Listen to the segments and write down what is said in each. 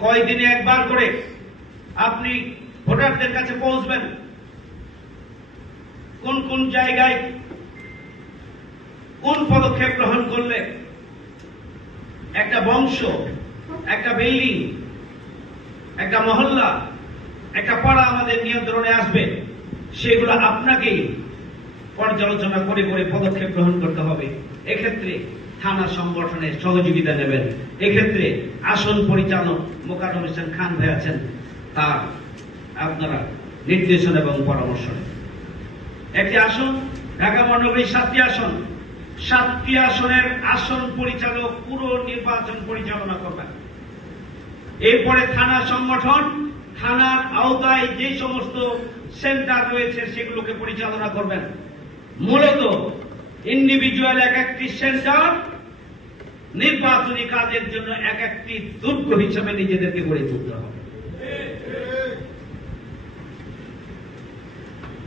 কয়দিনে একবার করে আপনি ভোটারদের কাছে পৌঁছবেন। কোন কোন জায়গায় কোন পদক্ষেপ গ্রহণ করলে একটা বংশ, একটা বিল্ডিং, একটা মহল্লা, একটা পাড়া আমাদের নিয়ন্ত্রণে আসবে, সেগুলো আপনাকেই পর্যালোচনা করে করে পদক্ষেপ গ্রহণ করতে হবে। এক্ষেত্রে থানা সংগঠনের সহযোগিতা নেবেন। এক্ষেত্রে আসন পরিচালক মোকারম হোসেন খান ভাই আছেন, তার আপনারা নির্দেশন এবং পরামর্শ একটি আসন, ঢাকা মহানগরীর সাতটি আসন। সাতটি আসনের আসন পরিচালক, পুরো নির্বাচন পরিচালনা করবেন এরপরে থানা সংগঠন, থানার আওতায় যে সমস্ত সেন্টার রয়েছে সেগুলোকে পরিচালনা করবেন। মূলত ইন্ডিভিজুয়াল এক একটি সেন্টার নির্বাচনী কাজের জন্য এক একটি দুর্গ হিসেবে নিজেদেরকে গড়ে তুলতে হবে।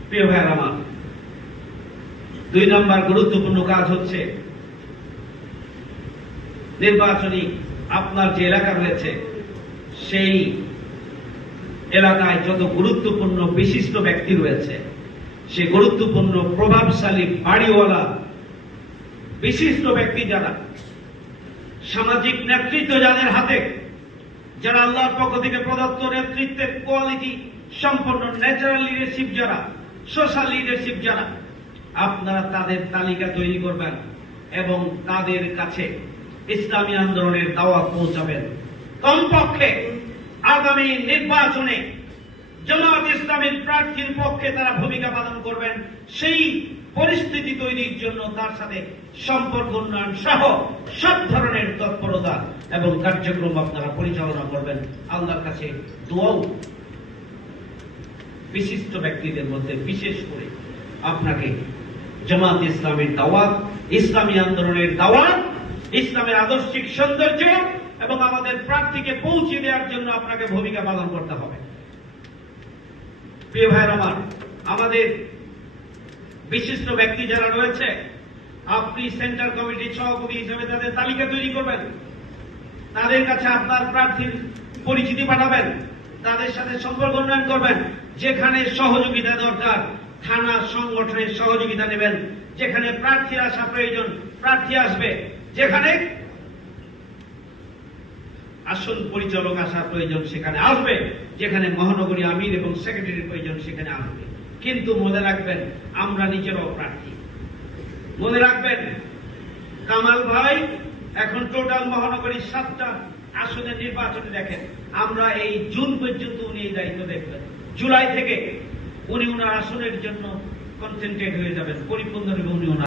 প্রিয় ভাইয়ের আমার, দুই নম্বর গুরুত্বপূর্ণ কাজ হচ্ছে, নির্বাচনী আপনার যে এলাকা রয়েছে, সেই এলাকায় যত গুরুত্বপূর্ণ বিশিষ্ট ব্যক্তি রয়েছে সে গুরুত্বপূর্ণ প্রভাবশালী বাড়িওয়ালা বিশিষ্ট ব্যক্তি যারা, সামাজিক নেতৃত্ব যাদের হাতে, যারা আল্লাহর পক্ষ থেকে প্রদত্ত নেতৃত্বের কোয়ালিটি সম্পন্ন ন্যাচারাল লিডারশিপ যারা সোশ্যাল লিডারশিপ যারা, আপনারা তাদের তালিকা তৈরি করবেন এবং তাদের কাছে ইসলামী আন্দোলনের দাওয়াত পৌঁছাবেন। কমপক্ষে আগামী নির্বাচনে জামাত ইসলামের প্রার্থীর পক্ষে তারা ভূমিকা পালন করবেন, সেই পরিস্থিতি তৈরির জন্য তার সাথে সম্পর্ক উন্নয়ন সহ সব ধরনের তৎপরতা এবং কার্যক্রম আপনারা পরিচালনা করবেন। আল্লাহর কাছে দোয়াও বিশিষ্ট ব্যক্তিদের মধ্যে বিশেষ করে আপনাকে জামাত ইসলামের দাওয়াত, ইসলামী আন্দোলনের দাওয়াত, ইসলামের আদর্শিক সৌন্দর্য এবং আমাদের প্রার্থীকে পৌঁছে দেওয়ার জন্য আপনাকে ভূমিকা পালন করতে হবে। প্রিয় ভাইয়ের আমার আমাদের বিশিষ্ট ব্যক্তি যারা রয়েছে, আপনি সেন্টার কমিটির সভাপতি হিসেবে তাদের তালিকা তৈরি করবেন। তাদের কাছে আপনার প্রার্থীর পরিচিতি পাঠাবেন, তাদের সাথে সম্পর্ক উন্নয়ন করবেন, যেখানে সহযোগিতা দরকার, থানা সংগঠনের সহযোগিতা নেবেন, যেখানে প্রার্থী আসা প্রয়োজন, প্রার্থী আসবে, যেখানে আসন পরিচালক আসার প্রয়োজন সেখানে আসবে, যেখানে মহানগরী আমির এবং সেক্রেটারির প্রয়োজন সেখানে আসবে। কিন্তু মনে রাখবেন, আমরা নিজেরাও প্রার্থী মনে রাখবেন, কামাল ভাই এখন টোটাল মহানগরীর সাতটা আসনের নির্বাচনে দেখেন। আমরা এই জুন পর্যন্ত উনি এই দায়িত্ব দেখবেন। জুলাই থেকে উনি উনার আসনের জন্য কনসেন্ট্রেট হয়ে যাবেন পরিপূর্ণ উনি ওনার